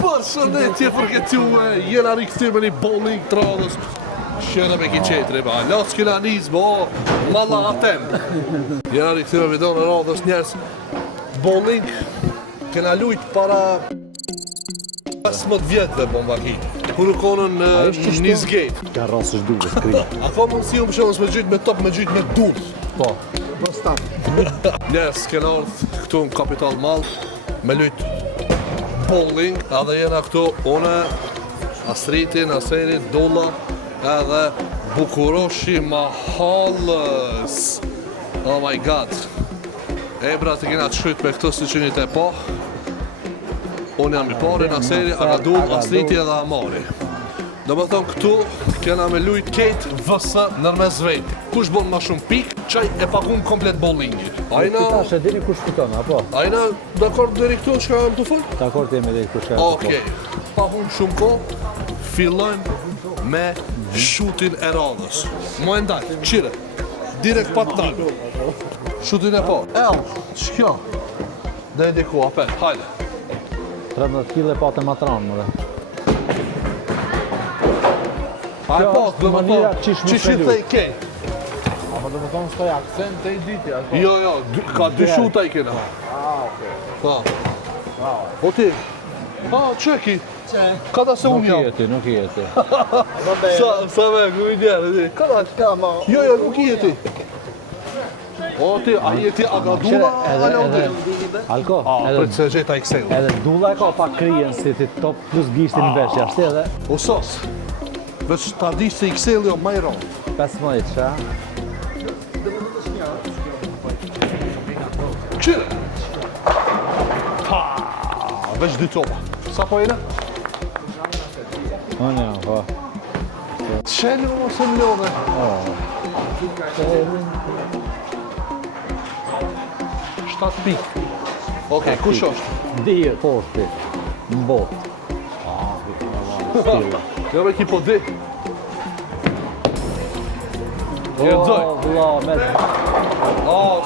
Përshëndetje përkëtjume, jena rikëtime një bowling të radhës. Shëna me ki qetri, ba, lasë kina njës, bo, malla atem. Jena rikëtime video në radhës njerës. Bowling, kena lujt para 15 vjetëve, bomba ki. Kur u konën Nizgate. Ka rrasë është duke, s'kri. A ka mundësi u më shëllës me gjyt me top, me gjyt me dur. Po. Po stap. Njerës, kena ardhë këtu në Kapital Mall, me lujt bowling, edhe jena këtu une, Asriti, Naseri, Dolla, edhe Bukuroshi Mahallës. Oh my god. Ebra të kena të shryt me këtë si që një të po. Unë jam i pari, Naseri, Agadul, Asriti edhe Amari. Do me thonë këtu, kena me lujt kejt vësë nërmes vejt. Kush bon ma shumë pik, qaj e pakun komplet bowlingi. Ajna... Këta shë diri kush fiton, apo? Ajna, dakord deri këtu, që ka jam të full? Dakord jemi diri kush ka jam të full. Okej, pakun shumë ko, fillojmë me shutin e radhës. Mo e ndaj, qire, direkt pa të talë. Shutin e po. Shkjo. Dhe e diku, apet, hajde. 13 kg pa të matranë, mëre. Ajde pak, dhe më mënyra thonë, qish më që shi të i kej. Ama dhe më thonë s'ka akcent të i dyti, ashtë? Jo, ka dy shuta i kena. Okej. Pa. O ti? Qeki. Kada se unë jam. Nuk i jeti. Sa me, ku i djerë, ti? Kada? Jo, nuk i jeti. O ti, a jeti Agadula, Alko, për të se gjeta Excel. edhe Dulla e ka pa kryen si ti top plus gishtin në vesh, jashtë edhe? O sos, veç ta di se Excel jo ma i ronë. 15, që? Qire! Veç dy topa. Sa po jene? Unë jam, po. Qeni më se më lodhe. 7 pik. Okej, kush është? Dirë, poshti, në botë. Stila. Jo me ki po di. Gjedzoj. Vla, me...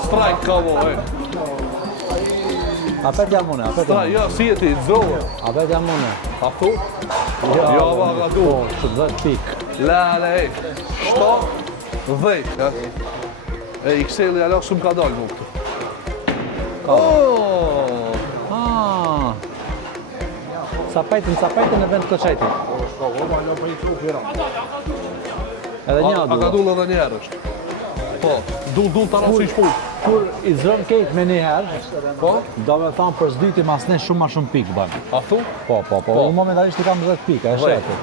Strike ka vo, e. Apet jam une, apet jam Strike, une. jo, si jeti, zrove. Apet jam une. A tu? Jo, va, ga du. Po, që 10 pik. Lale, e. 7, 10. E, Excel-i alo shumë ka dalë nuk të. Sa pajtën në vend të qajti. Edhe një A ka adulla. dull edhe njerë është. Po, dull të rasi shpull. Kur i zërën kejt me një herë, Po? do me thamë për zdyti mas ne shumë ma shumë pik banë. A tu? Po. Unë momentalisht i kam 10 pika, e shetë.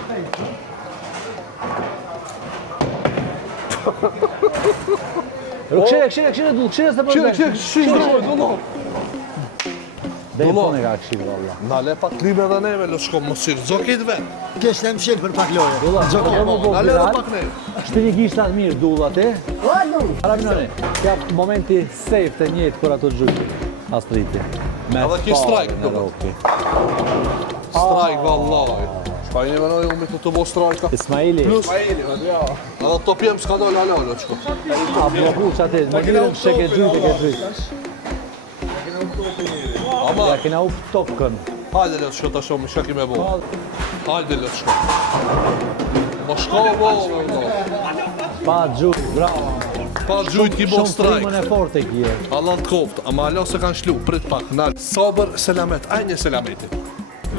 Këshire dull, këshire se përbe. Këshire, dullo. Dhe i pone ka këshire, valla. Na le pak klime edhe neve, lë shko më sirë, zokit vet. Kesh të më shilë për pak lojë. Dulla, Na le edhe pak neve. Shtini gishtat mirë, dulla ti. Arabinoni, kja momenti safe të njëtë kur ato gjujti. Astriti. Edhe ki strike, do më. Strike, vallaj. Shka i një menoj, unë me të bo strike. Ismaili. Plus, edhe top jem s'ka dojnë halalo, qko. A bloku që ati, në njërën që ke gjujti, ke gjujti. Ama, Ja kena up tokën. hajde le të shko të shumë, shka ki me bo. Hajde le të shko. Ma shko bo, Pa gjujt, bravo. pa gjujt ki bo Shumë strike. frimën e forte kje. Allah të koftë, ama alo se kanë shlu, prit pak, nalë. Sabër, selamet, aj një selameti.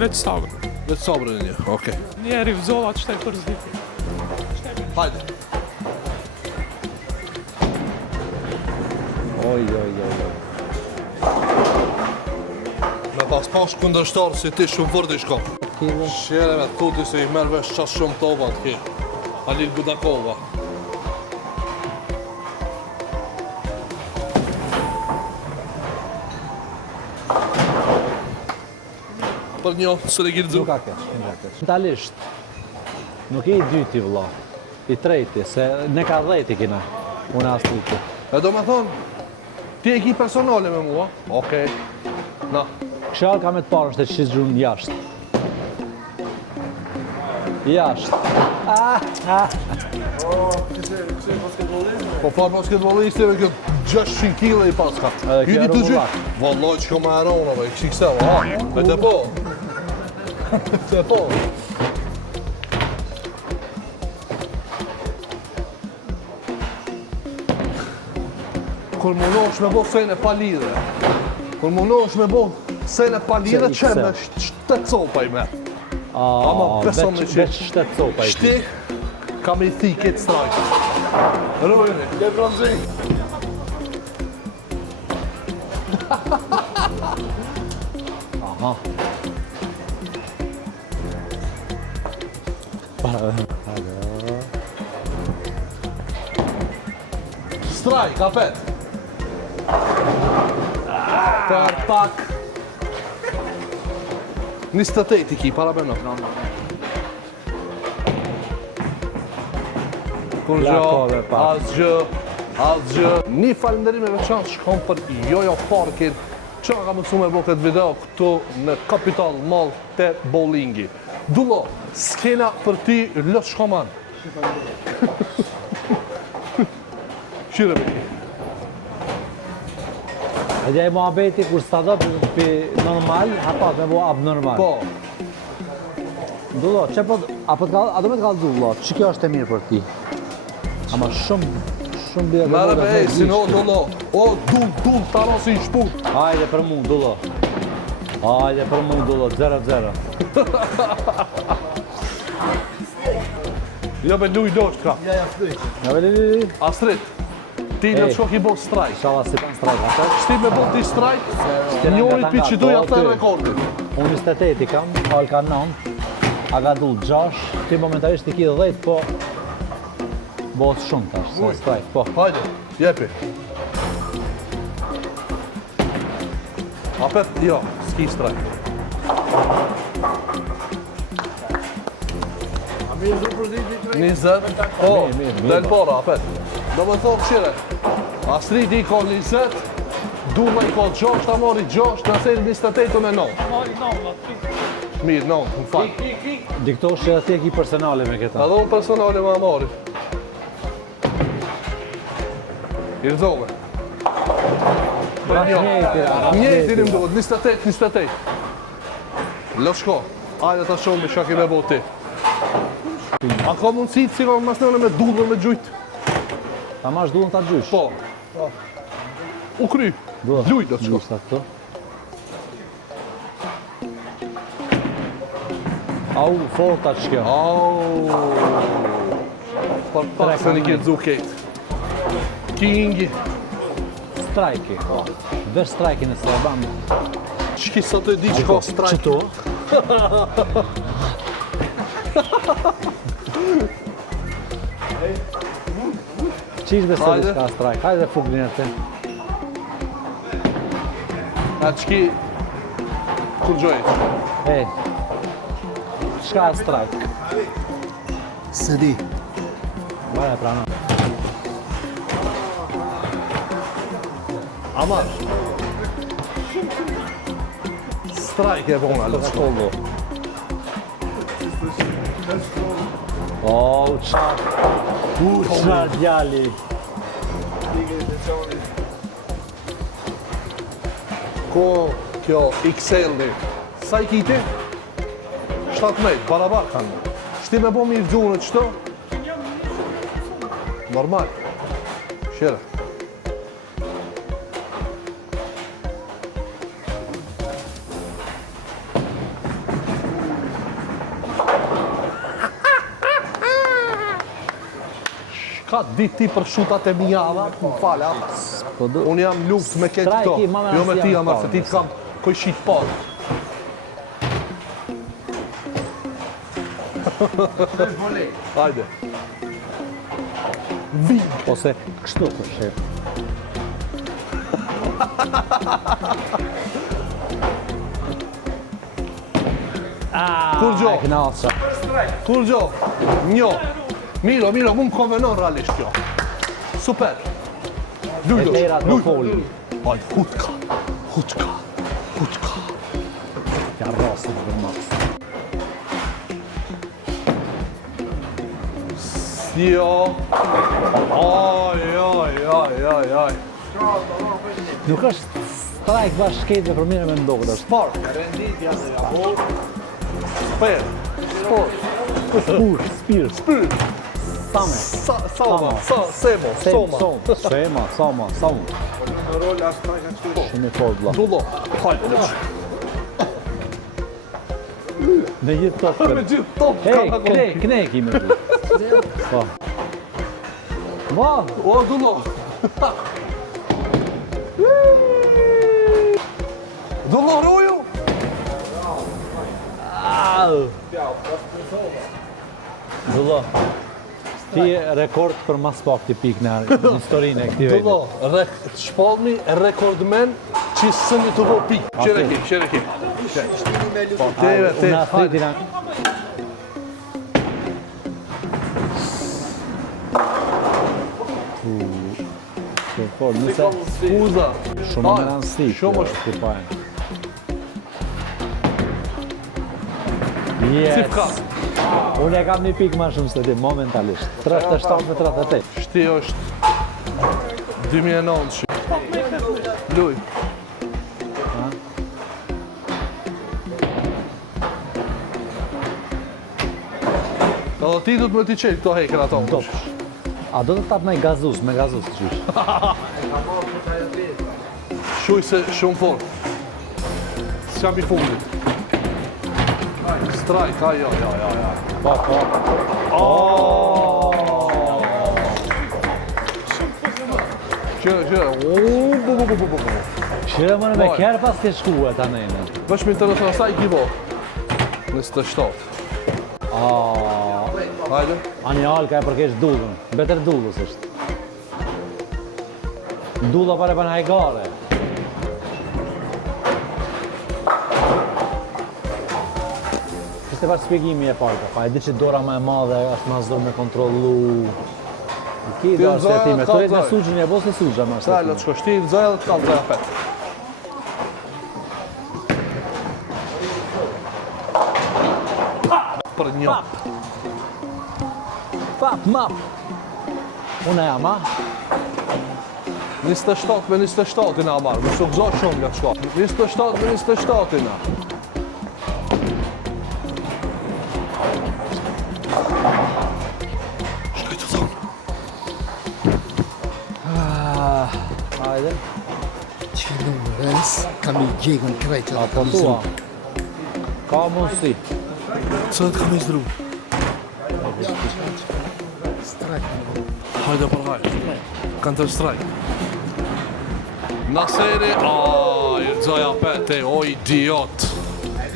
Veç sabër. Vetë sabrën e një, okej. Njerë i vzolla të shtaj për zditi. Hajde. Oj. Me pas pash kundërshtarë si ti shumë fërdi shko. Kilo. Shere me thuti se i merë vesh qas shumë topa të ki. Halil Budakova. Për një, së le gjilë Nuk ka kesh. Mentalisht, nuk e i dyti vëlla, i treti, se ne ka 10 kina, unë Astriti. E do me thonë, ti e ki personale me mua. Okej. Na. Këshall ka me të parë është e qështë gjunë jashtë. Jashtë. Këse basketbolin? Po fa basketbolistëve kjo 600 kg i paska. Edhe kjo Jyti të rumullak. gjithë. Vallaj që ka me aronave, kësi këseva, ha? E të po. Të po. Kur mundosh me bo sejnë pa lidhe. Kur mundosh me bo sejnë pa lidhe, Qe i që me kësel. shtetë copa i me. Ama beso me që- Veç shtetë copa i Shti, kam i thi këtë strajkë. Rojni. Le bronzi. Aha. Strajk, apet. Për pak. 28 i ki, para me në. Kur Ja, gjo, kove, pak. asgjë. Një falenderim e veçantë shkon për Jojo Parkin, që nga ka mësu me bo këtë video këtu në Capital Mall të bowlingi. Dullo, skena për ti lëtë shkoman. Shire me. Edhe e muhabeti kur s'ta do për normal, hapat me bo abnormal. Po, Dullo, që po, a do me të kalë dullo, që kjo është e mirë për ti? Ama shumë bjerë mere me esin, o dullo. O, dull, ta rosi në shput. Hajde për mu, dullo. Hajde për mu, dullo, 0-0. Jo me luj dosht ka. Ja, ja, fluj. Ja, veli. Astrid, ti në të shok i bo strajk. Shala si pan strajk, atë? Shti me bo ti strajk, Kena njorit nga pi tanga, që duja do të ty. rekordit. Unë 28 i kam, Al ka 9, a ka dull 6, ti momentalisht i ki 10, po bos shumë tash, se strajk, po. Hajde, jepi. Apet, jo, s'ki strajk. A mirë zhu për ditë i 20, po, mirë. del bora, apet. Do me thokë këshire, Astrid i ka 20, Duma i ka 6, ta mori 6, në sejnë 28 me 9. Mari navla, Mirë, 9, më falë. Diktosh që ati e ki personale me këta. Edhe unë personale më amari. I rëzove. Njëti në mduhet, 28. Lo shko, ajde ta shumë me shaki me boti. A ka mundësi të si ka mas nëne me dullë me gjujtë? Ta mash dullën ta gjysh. Po. U kry, lujt do të shko. Gjysh ta këto. Au, forta që kjo. Au. Për pak se një këtë zuket. Kingi. Strajki. Vesh strajki në se e bam. Qki sot e di që ka strajk? Qëto? Qish besoj Hajde. që ka strajk? Hajde fuk një atë. A qki... Kur gjojë? E, qka e strajk? Se di. Vaja prano. Amar. Strajk e bona, lo shko. Koldo. O, qa djali. Ko kjo XL-i? Sa i kiti? 17, barabar kanë. Shti me bo mirë gjunë qëto? Normal. Shere. Ka ditë ti për shutat e mijava, më falë, Po do... unë jam luft me këtë këto, Strajki, ma me jo me asë ti jam jam se ti parë, të kam koj shit parë. Hajde. Ving. Ose kështu për shep. Kur gjo? E knaqësha. Kur gjo? Njo. Milo, mu më konvenon realisht kjo. Super. Lujdo, E lejrat më foli. Aj, hutka. Ja rrasin për maks. Jo. Aj, Nuk është strajk bashkëtve për mirë me ndokët është. Sport. Renditja në jabor. Spër. Sport. Spir. Same. Soma. Në rol as strike as shtu. Shumë i fort, vlla. Dullo. Hajde. Me gjithë top. Me gjithë top. Hey, kneki me ty. Po. Va, O, Dullo. Dullo roju. Dullo. Ti je rekord për mas pak të pikë në historinë e këtij veti. Dullo, shpallmi rekordmen që sëni të vo pikë. Qere ki. Po, teve. Unë atletina. Nëse Skuza. shumë më rëndësi. Shumë është. Ti pajnë. Yes. Si ka? Unë e kam një pikë ma shumë se ti, momentalisht. 37-38. Shti është 2009. Luj. Edhe ti du të më t'i qelë këto hekra tonë. Top. A do të tapë me gazus të qysh. Shuj se shumë fort. S'jam i fundit. Strike, ajo. Po. Qërë. Shire më në me kjerë pas ke shkue ta nejnë. Vesh me intereson sa i kivo. 27. Hajde. Anjal ka e përkesh dullën. Beter dullës është. Dulla pare për në hajgare. Kështë e parë spjegimi e parë, pa e di që dora ma e madhe është ma zdor me kontrollu. I ki do është e time, të rejtë me sugjën e bos në sugjën ma është e Sajle të time. shko shti, të zajle të kalë të apet. Për një. Pap, map! Unë e jam, a? 27 me 27 na marrë, më shumë gëzoh shumë nga të shka. 27 me 27 na. Shkoj të thonë. Hajde. Që në rëns, kam i gjegën krejtë. Po tua. Ka mundësi. Së të kam i zdru. Strike. Hajde për hajde. Counter Strike. Naseri, zoja pete, o idiot.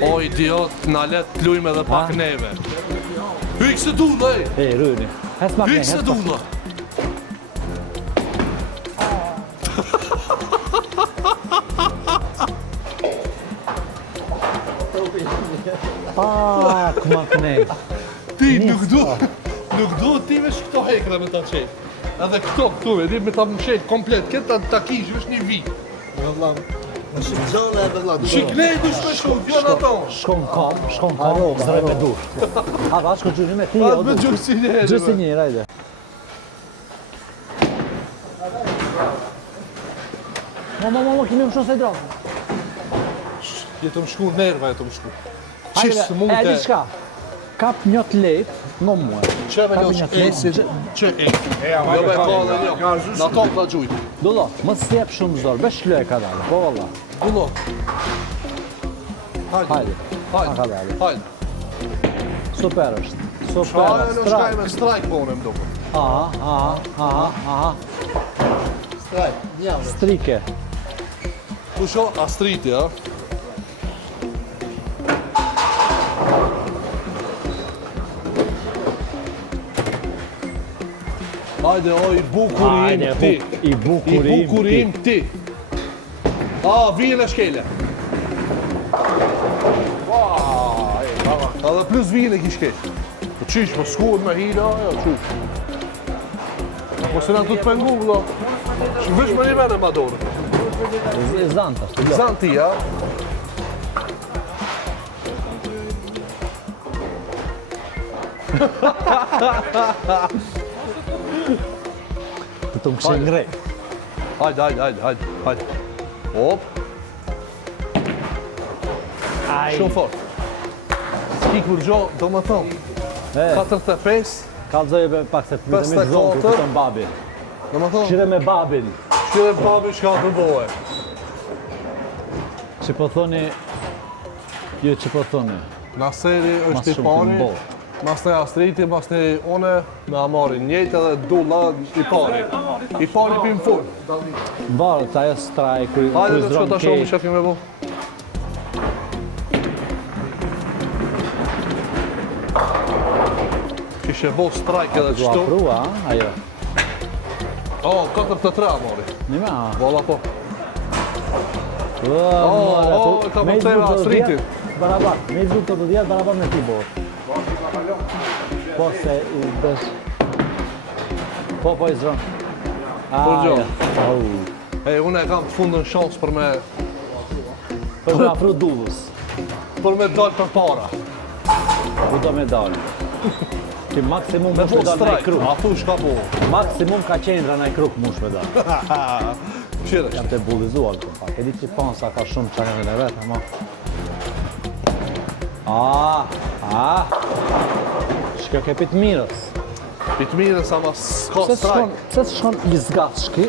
O idiot, na let lujme dhe pak neve. Hyk se dulla, ej! Ej, rrëni. Hes mak Hyk se dulla! Pak mak nej. Ti nuk du ti vesh këto hekra me ta qenë. Edhe këtu, me ta më qenë komplet, këtë ta kish, vesh një vi. Vëllam. Në shumë gjallë e vëllam. Shiknej du shpeshu, vjen ato. Shkon kam, zrej me dur. A, va, shko gjyri me ti, Pas o me du. gjurë si njeri. Gjyri si njëri, ajde. Mo, kemi më shumë se drogë. Jetë më shku nerva, jetë më shku. Ajde, Qishë mund e të... di shka, kap një të lejt, në mua. Që me Kap një një që të lejt. që e. Jo me ka dhe një. Në ka të gjujtë. Dullo, më s'jep shumë zdor, besh loj ka dalë, po valla. Dullo. Hajde, ka dalë. Hajde. Super është, Shkaj super, në shkaj me strike bone më duke. Aha, Strike. Njavë. strike. Kusho, Astriti, a? Hajde, o, i bukurim Hajde, ti. i bukurim ti. A, vijën e shkele. Edhe plus vijën e kishke. Po qish, po s'kuhet me hila, jo, qish. Po se na du të pengu, vëlla. Vesh më një vene ma dorë. Zanta, Zan ti, a? të të më kështë ngrej. Hajde. Hop. Shumë fort. S'ki kur gjo, do më thonë. 45. Kalzoj pak se të me zonë, të të babi. Do më thonë. Shire me babin. Shire me babin, shka të bëhe. Që po thoni, jo që po thoni. Naseri është i pari. Mas në Astriti, mas në one, me Amarin njëjtë edhe Dulla i pari. I pari për më full. Mbarë, të ajo straj, kërë Hajde në zdronë qëta shumë, shëfim e bu. Kishe bo strajk edhe qëtu. Dua prua, ajo. O, 4-3 Amari. Nima. Vola po. Ka me përteve Astriti. Barabar, me i zhuk të të djetë, barabar me ti borë. Po se i dësh... Po i zdronë. Unë e kam të fundën shansë për me... Për me afru dullës. Për me dalë për para. Ku do me dalë? Që maksimum Me mush me po dalë në i strajk, kruk. a thu shka po. Maksimum ka qendra në i kruk mush me dalë. Qire Jam të bullizuar të pak. E di që pansa ka shumë që janë në vetë, ama... Shkjo ke pitë mirës. Pitë mirës, ama s'ka strajk. Se s'shkon lizgatshki.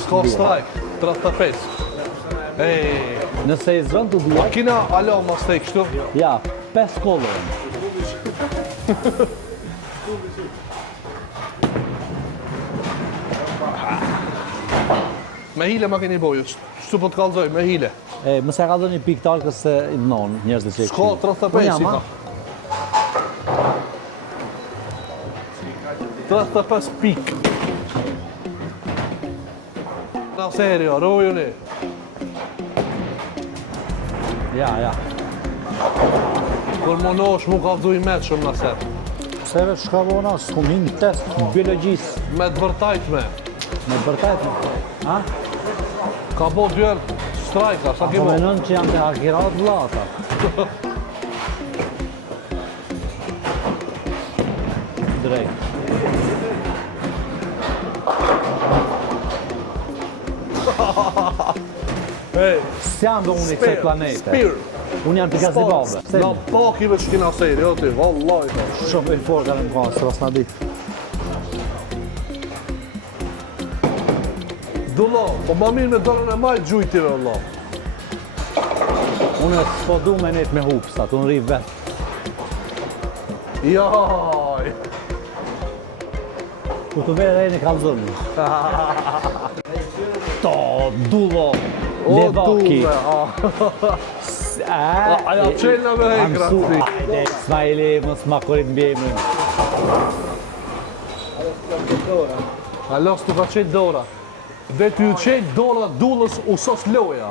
S'ka strajk, 35. Nëse i zrën të A dhja, kina alo mas te kështu? ja, 5 kollën. Me hile ma keni boju, shtu po të kalzoj, me hile. Mëse ka dhe një pikë talkës se i non, njerëzit që e S'ka 35 si ka. 35 pik. Na serio, rojuni. Ja. Kur monosh mu ka vdu i metë shumë nëse. Seve shka vona, s'kum hinë test biologjisë. Me të vërtajt me. Me vërtajt, ha? Ka bo djerë strajka, sa ki Po bo? menon që janë të hakirat vlata. Drejt. S'jam dhe unë i kësaj planete. Spir. Unë jam të Gazibave. Na pakive që kina sejri, o ti, vallaj ta. Shumë i fortë në kohë, s'ras na di. Dullo, po ma mirë me dorën e majtë gjujtive, Allah. Unë s'po du me net me hupsat, unë ri vetë. Jaj. Ku të vere e një kalzoni. To, dullo, levaki. Aja qelna me hekra. Ajde, Ismaili, mos ma korit mbjemën. Alos të ka qelë dora. Dhe t'ju qelë dora dullës u sos loja.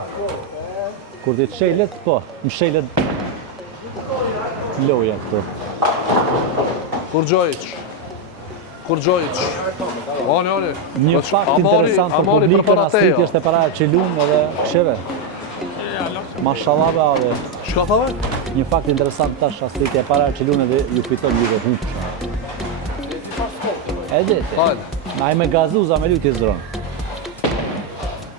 Kur ti qelet, po, më shelet loja këtu. Kur gjojq. Ani. Një fakt interesant për publikën Astriti është e para që lumë edhe këshire. Mashallah be ave. Shka thave? Një fakt interesant tash Astriti e para që lumë edhe ju fiton një dhe hupësha. E gjeti. Hajde. Na i me gazuza me luti zdronë.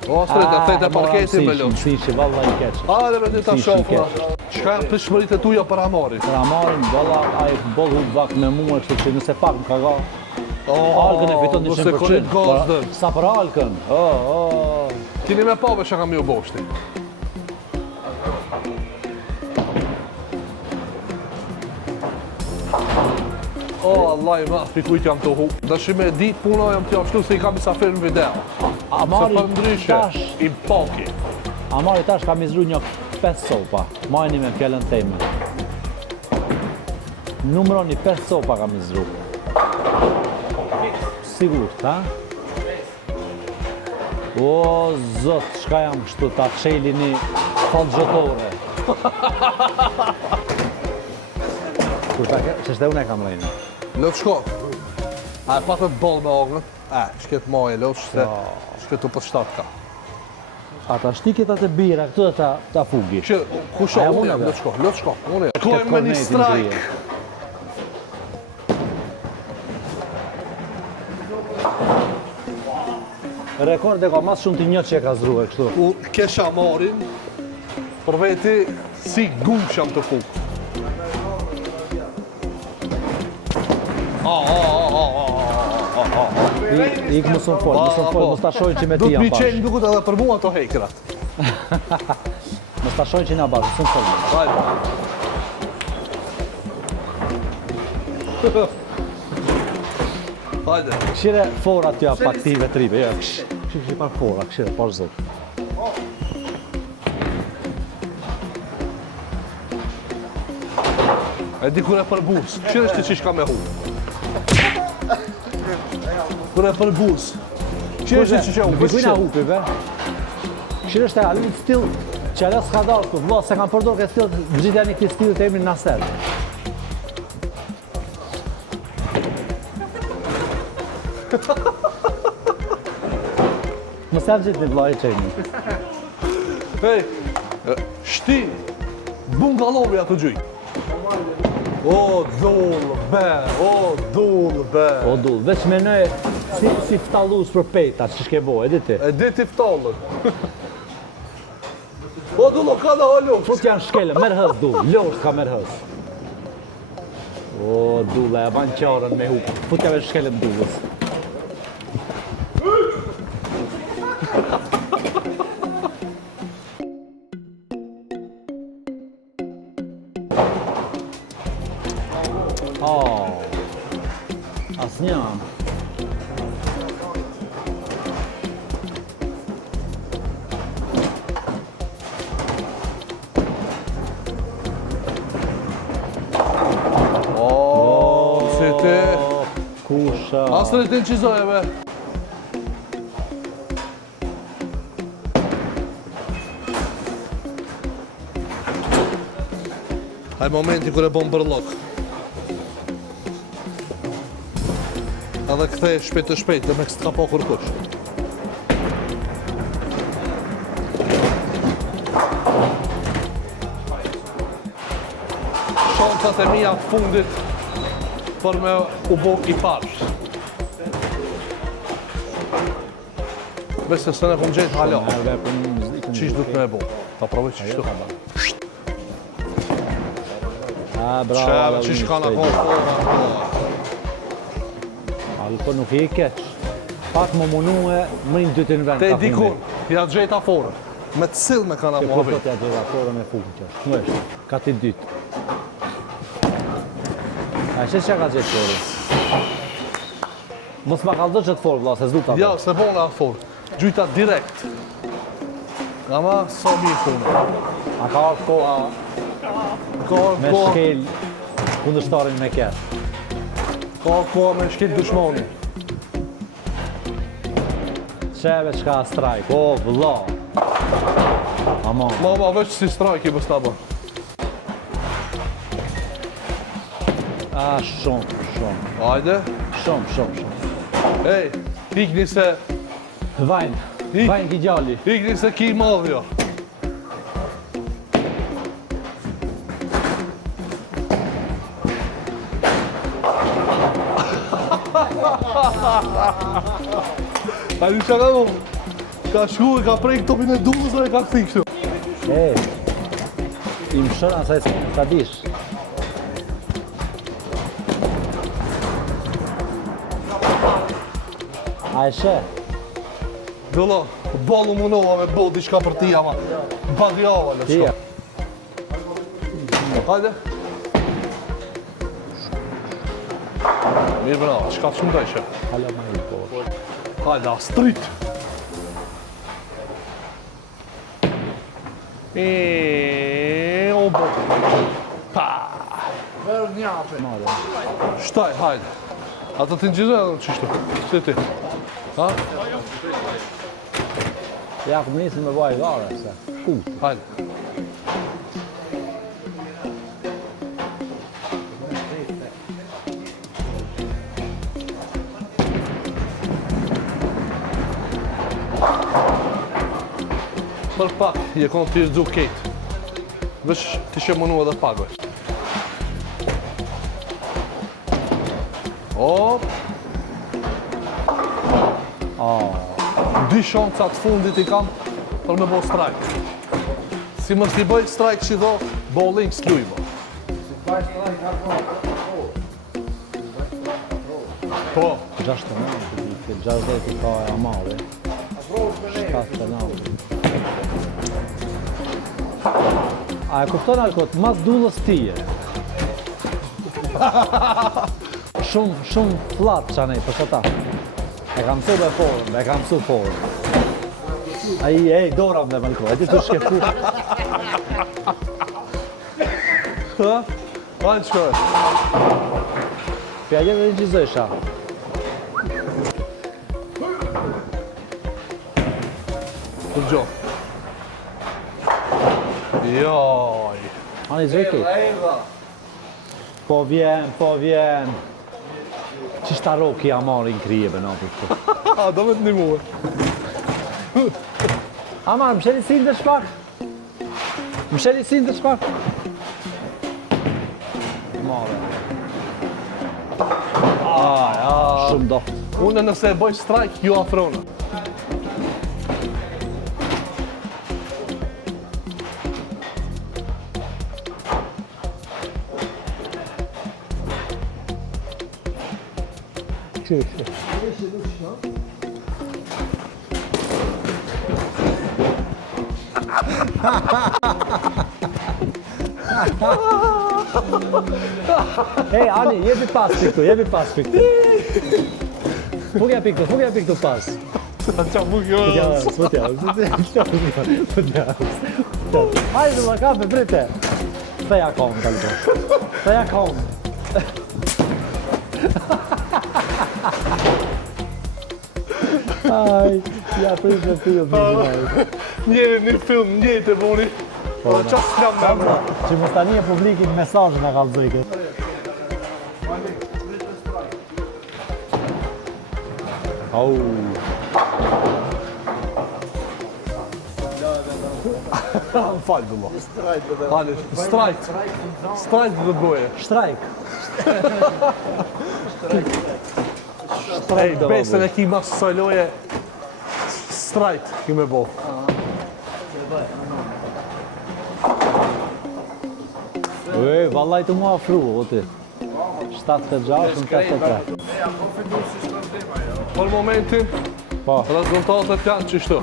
O, Astrit, e thejt e parketin me loq. Si që valla i keqë. Hajde me ti ta Si shofra. shikesh. Qka janë të shmërit e tuja për Amarin? Për Amarin, valla, a i bol hu vak me mua, kështu që nëse pak më ka ga. Alkën e fiton 100%. Nëse korit gazdën. Sa për Alkën? Kini me pave që kam ju boshti. O, Allah i math, pikujt jam të hu. Dëshime dit puna jam të jashtu se i kam i safir në video. Amari Se për ndryshe, tash, i paki. Amari tash ka mizru një 5 sopa. Majni me fjallën teme. Numroni 5 sopa ka mizru. Sigur, ha? O, zot, shka jam kështu, ta qeli një falgjotore. Kur ta ke, që shte unë e kam lejnë. Lot shko. A e patët bol me ognën? Shket maje, lot shket u për shtatë ka. Ata shtikit atë bira, këtu dhe ta fugi. Kusho, Aja, unë unë jam, edhe. lot shko, unë jam. Kojmë me një strajk. Rekord e ka mas shumë të një që e ka zruhe kështu. U kesha marin, për veti si gumsham të fuk. Ik mësën fol, mos ta shojnë që me ti Do të janë mi bashkë. qenë dukut edhe për mua ato hekrat. Mos ta shojnë që na bashkë, mësën fol. Hajde. Hajde. Këshire fora t'ja pak tive tribe, ja, këshire pak fora, këshire, pash zot. E di kur e për bus, këshire është të qish ka me hu. Kur e për bus, këshire është të qish e hu. Nuk i kujna hupi, be. Këshire është e alin stil, që alë s'ka dalë këtu, vlo, se kam përdor këtë stil, vëgjitja një këtë stil të emrin Naser. Më se vëgjit një vlo i qenjë. Hej, shti, bungalovi atë gjyj. O, dull, be, o, dull, be. O dull, veç menoj si ftallus për pejta që shke bo, e di ti? E di ti ftallën. O, dull, o ka në hallu. Fut janë shkele, merë hës dull, losht ka merë hës. O dull, e ban qarën me hu, fut jave shkele në dullës. Asnjë. O, si ti. Kusha. Asë të në qizojeve. Haj momenti kër e bom bërlok. Edhe kthej shpejt të shpejt, dhe me s'ka po kërkush. Shancat e mija të fundit për me u bo i parë. Besë se ne kom gjetë hala. Qish du të me e bo? Ta provoj qish du. Bravo. Qeve, qish ka në kohë fora. Po nuk i keq. Pak më munue, mërin dy të në vend. Te dikun, ja gjejta forë. Me të sill me kana Që muhabit. kërët ja gjera forë me fukën që. Në është, ka ti dytë. A ishe që ka gjetë forë? Mos ma kaldo që të forë, vla, se zdu ta. Ja, se bona atë forë. Gjujta direkt. Ama, sa mi i funë. A ka orë koha me shkel kundështarin me kjerë. Ka koha me shkel dushmoni. Qeve që ka strajk, o, vla. Ama. Ma veç si strajk i bëstaba. A, shumë. Hajde. Shumë. Ej, ikni se... Vajnë ki gjalli. Ikni se ki madhjo. A një që ka mu? Ka shku e ka prej topin e dullës dhe e ka këthi kështu. I më shëra sa dish. A e she? Dëlla, balu munova me bo diçka për ti ama. Badjava, le Tia. shko. Hajde. Mirë bravo, shka të shumë të ishe. Hala ma i po. Hajde, astrit. O bo. Pa. Verë njape. Shtaj, hajde. A të të njëzoj edhe në qështu? Si ti? Ha? Ja, këmë njësën me vaj gare, se. Hajde. Për pak, je konë të rëzu kejtë. Vesh të shë mënu edhe pagoj. O, dy shancat fundit I kam për me bo strike. Si mos t'i bëj strike që do, bowling s'lujba. Po. 60 ka e amave. 7 A e kupton Alkot, mas dullës tije. Shumë flat që anej, për shëta. E kam su dhe forën, e kam su forën. Ej, doram dhe Malko, e ti të shkefu. Ha? Hajnë shkoj. Pja gjithë dhe një gjizësha. Përgjo. Joj. Ani zëki. Po vjen. Qishta roki a marin kryjeve në për këtu. A, do me të një muë. Amar, më sheli silë dhe shpak. Më sheli silë dhe shpak. Mare. Shumë do. Unë nëse e bëj strike, ju afrona. Qështë. Ej, Ani, jebi pas piktu. Fugja piktu pas. Qa bukjës. Hajde, më kafe, brite. Feja kom, talbo. Feja kom. Aj, ja prish me film. Një film, një të buni. Po, qa s'kam me mra. Që më tani e publikin mesazhin e kalzojke. Au. Më falë dëmo. Strajt dhe goje. Shtrajk. Ej, besën e ki mas saj loje, strajt ki me bo. Ej, vallaj të mua afru, o ti. 76, 83. Për momentin, Po. rezultatet janë qështu.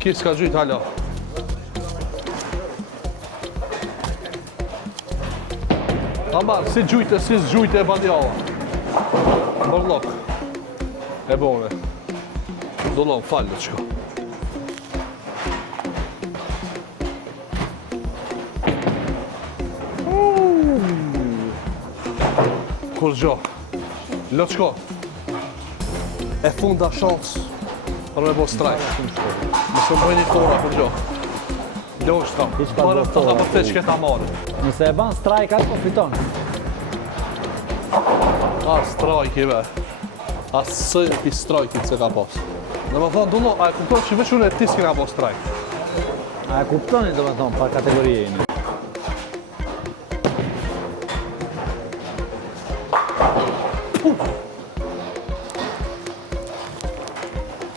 Ki s'ka gjyt hala. Amar, si gjujte, si s'gjujte e bandjava. Bërlok. E bone. Dollon, falë të qko. Kur gjo. Lo qko. E funda shansë për me bo strike. Nëse më bëjnë I tora, kur gjo. Lo është kam. Marëm të ka përte që këta marë. Nëse e ban strike atë, po fiton. A strike I be. A së I strike-it se ka pas. Në më thonë, Dullo, a e kupton që veç unë e ti s'kina po strike? A e kuptoni, do me thonë, pa kategorie jeni.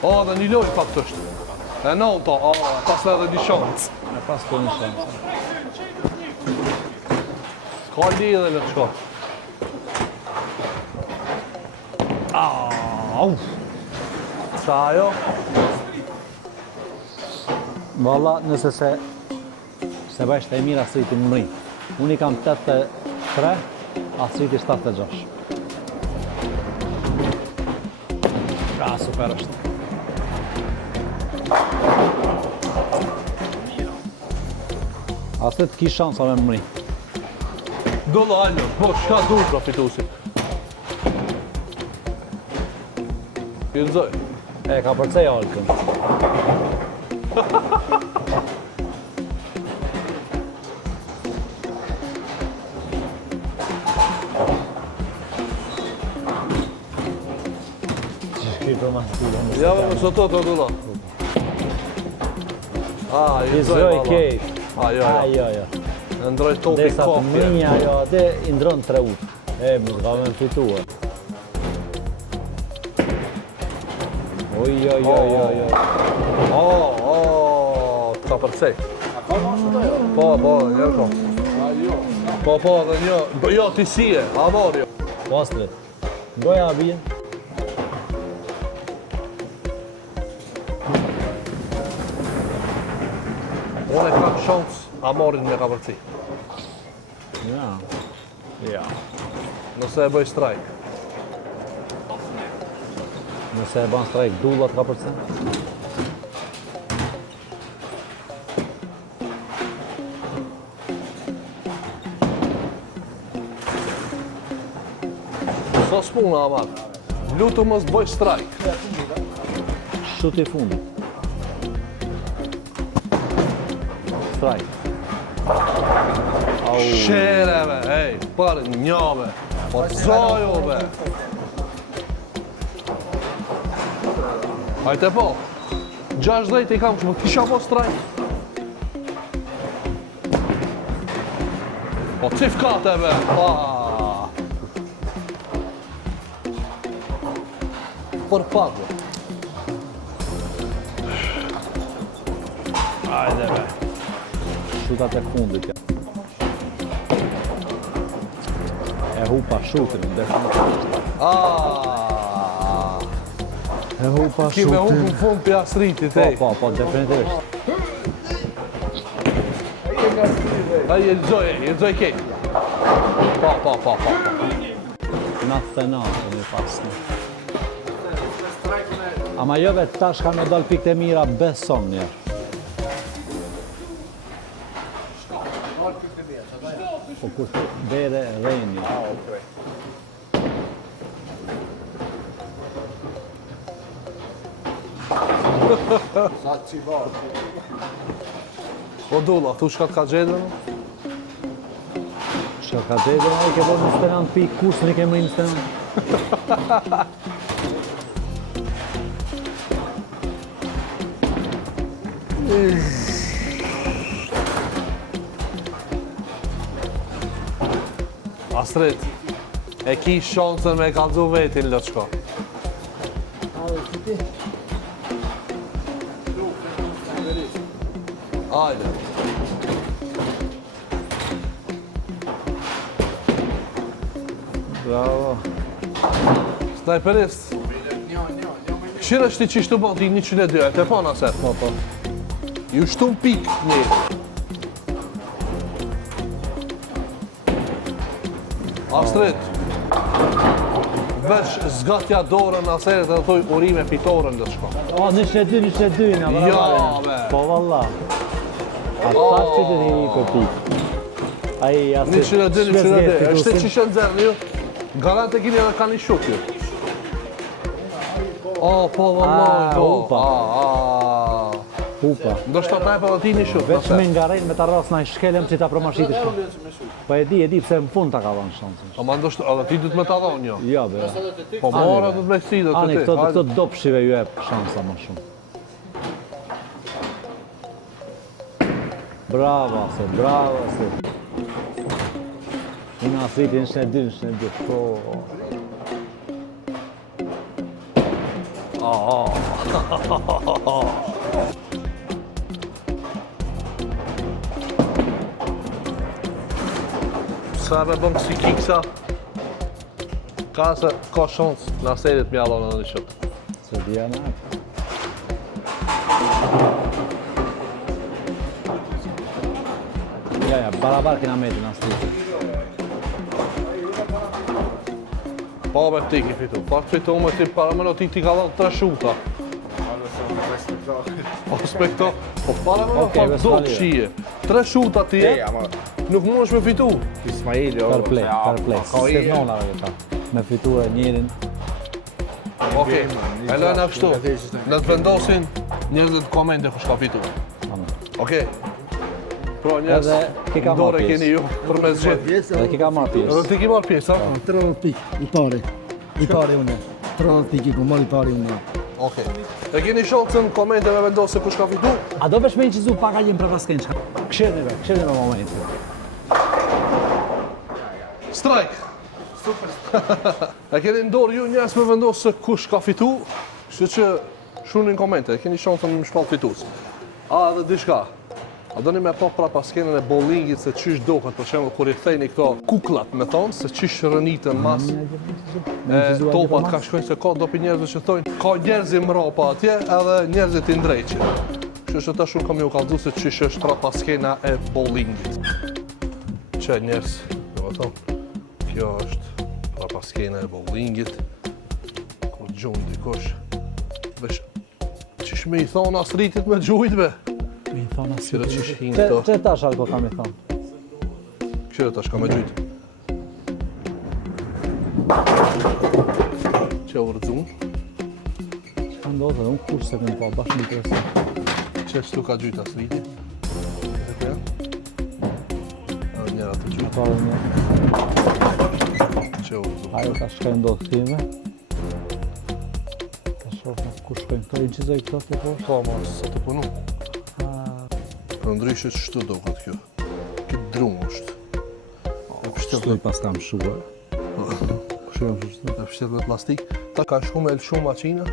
O, dhe një loj fakt është. E nonta, pas edhe një shansë. E pas të një shansë. Ka lidhe në qko. Sa ajo? Valla, nëse se bajsh të e mirë asriti më mëri. Unë I kam 83, asriti 76. Super është. Asë të ki shansa me mëri. Dullo, allo, po, shka du profitusi? Jëndzoj. E, ka përcej alkën. Ja, më soto të Dullo. Jëzoj kejt. Ajo. E ndroj topi Desa të kopje. minja, ajo, ade I ndronë 3 ut. E, më t'ka me në fitua. Oj. Ka përcej. Po, njerë ko. Po, dhe një. Jo, ti sije, avor jo. Pastrit. Goja abin. Unë e kam shans Amorin me ka përcej. Ja. Nëse e bëj strajk. Nëse e ban strajk, dullat ka përcen. Sos puna, Amar. Lutu mos bëj strajk. Shut i fundit. Strajk. Shere, be, ej, parë njave. Po zojo, be. Hajte po. 60 i kam shumë, kisha po strajk. Po cif kate, be. Për pak, be. Hajde be. Shutat e fundit, ja. E hupa shutin, definitivisht. E hupa Kime unë shutin. në fund për jasritit, ej. Po, definitivisht. A jelëzoj kej. Po. Na thënatë një pasnë. Ama jo vetë tash ka me dal pikë të mira, beson njerë. Po kushtë bere rejni. O dulla, tu shkat ka gjedrën? Që ka dhejde, e ke bërë në stenant pikë, kus në ke mërinë stenant. Astrid, e ki shansën me kalzu vetin lë të shko. Ajde. Bravo. Snajperist. Këshirë është ti që ishtu bon ti 102, e te pana se? Po. Ju shtu në pik një. Astrid. Veç zgatja dorën aseret dhe thoi urime fitoren dhe shko. O, 102 në Ja, barabarën. be. Po, valla. A tash që të një për pikë. Aji, asë... 102, është që shënë zërë ju. Garant e kini edhe ka një shuk ju. Po, vallaj, upa. Hupa. Ndo shta taj për dhe ti një shuk. Veç me ngarejnë me ta ras na i shkelem që ta promashiti shko. Po e di, pse në fund ta ka dhanë shansën. Ama ndo shta, edhe ti du të me ta dhonë jo. Ja, be. Po mora du të me kësi dhe Ani, të ti. këto dopshive ju e shansa më shumë. Bravo, se. Unë Afriti në 102, po. Sa me bëm si kiksa, ka shans në aserit me allon në një shëtë. Se dhja në atë. Ja, barabar kina metin Afriti. Pa me ti ki fitu, pa të fitu me ti para me në ti ka dhënë 3 shuta. Aspekto, po para me në Okej, fa do këshije. 3 shuta ti e, nuk mund është me fitu. Ismail, Fair play. Se nona dhe ta. Me fitu e njerin. Okej, e lëna kështu, në të vendosin njerëzit komente kush ka fitu. Okej. Pro njerëz, Edhe ki ka dore marrë keni ju për me zgjedh. Dhe ki ka marrë pjesë. Edhe ti ki marrë pjesë, a? 30 pikë, i pari unë. 30 pikë i ku mori i pari unë. Okej. E keni shansën komente me vendosë kush ka fitu? A do vesh me një qizu paka gjemë për pasken qka? Këshirni me momentin. Strike! Super! E keni ndorë ju njerëz me vendosë kush ka fitu, kështu që Shuni në komente, keni shansën më shpall fitues. A edhe diçka. A doni me pa prapa skenën e bowlingit se çish duket, për shembull kur I theni këto kuklat, me thonë se çish rënitën mas. Topat ka shkojnë se ka dopi njerëzve që thonë ka njerëz mrapa atje edhe njerëzit I ndrejqin. Kështu që tash unë kam ju kallëzu se çish është prapa skena e bowlingit. Që njerëz, domethënë, kjo është prapa skena e bowlingit. Kur gjon dikush, vesh çish me I thonë asritit me gjujt be. Mi thonë Këshire që shhin këto. Që tash alko kam I thonë? Këshire tash ka me gjujtë. Që urdhun. Që ndodhe, unë kush se këmë pa, bashkë në interesant. Që shtu ka gjujtë asriti. Edhe njëra të gjujtë. Ka dhe një. Që urdhun. Ajo tash ka ndodhë time. Ta shofë kush shkojnë këto, I gjizoj këto të poshtë. Po, ma, sa të punu. Për ndryshe që shtu do këtë kjo. Këtë drumë është. Shtoj pas kam shuar. E pështet me plastik. Ta ka shku me lëshu maqina.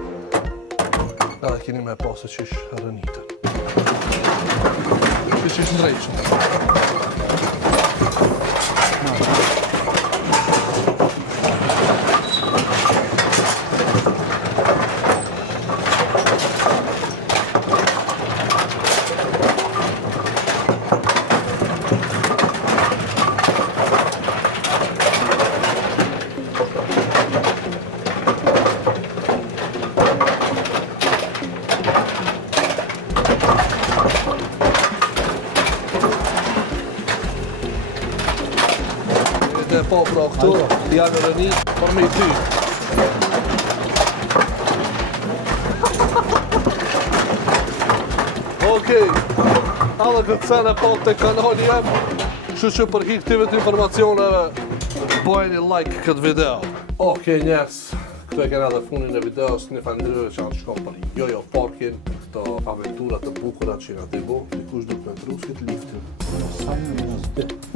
Edhe keni me pasë që ish rënitën. Që ish ndrejqën. E po pra këtu, janë rënit, por me I ty. Okej, edhe këtë sen e po të kanali jem, kështu që për këtive të informacioneve, bëjeni like këtë video. Okej njerës, këtu e kena dhe funin e videos, një fandryve që anë shkom për Jojo Parkin, këto aventurat të bukura që nga të bo, dikush do të pëndru s'kët liftin.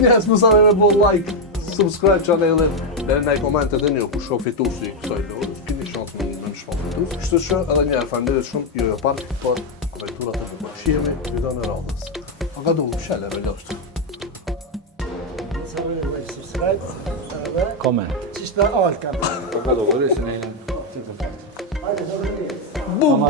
Njerës më sami me bo like, subscribe channelin, dhe në komentet e një ku shoh fituesi I kësaj lojë, keni shansë me më shpall fitues. Kështu që edhe një herë faleminderit shumë Jojo Park për aventurat e bukura. Shihemi videon e radhës. A ka du shele me loftë. Subscribe. Comment. Çishta alka. Bum!